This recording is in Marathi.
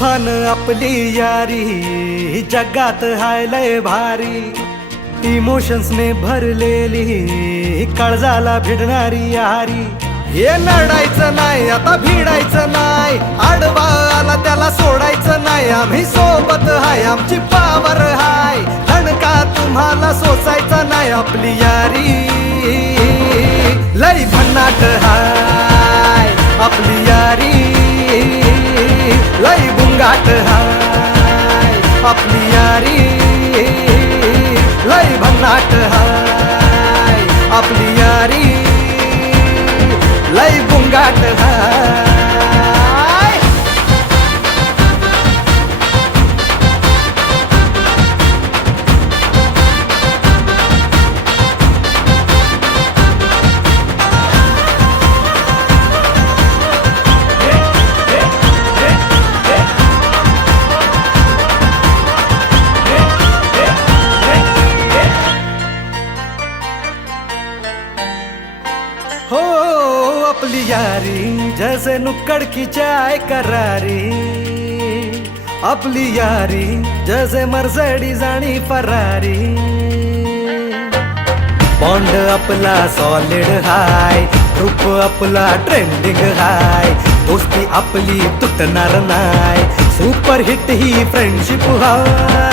तुफान आपली यारी जगात हाय लय भारी, इमोशन्स ने भरलेली काळजाला भिडणारी यारी. हे नडायचं नाही आता भिडायचं नाही, आडवा आला त्याला सोडायचं नाही. आम्ही सोबत हाय आमची पावर हाय, धणका तुम्हाला सोसायचा नाही. आपली यारी लय भन्नाट हाय, आपली यारी लय बुंगाट हाय. आपली यारी लय भन्नाट हाय, आपली यारी लय बुंगाट हाय. हो अपनी यारी जैसे नुक्कड़ की चाय करारी, अपनी यारी जैसे मर्सिडीज आणि फरारी. बॉन्ड आपला सॉलिड हाय, ग्रुप आपला ट्रेंडिंग हाय. दोस्ती आपली तुटणार नाय, सुपर हिट ही फ्रेंडशिप हाय.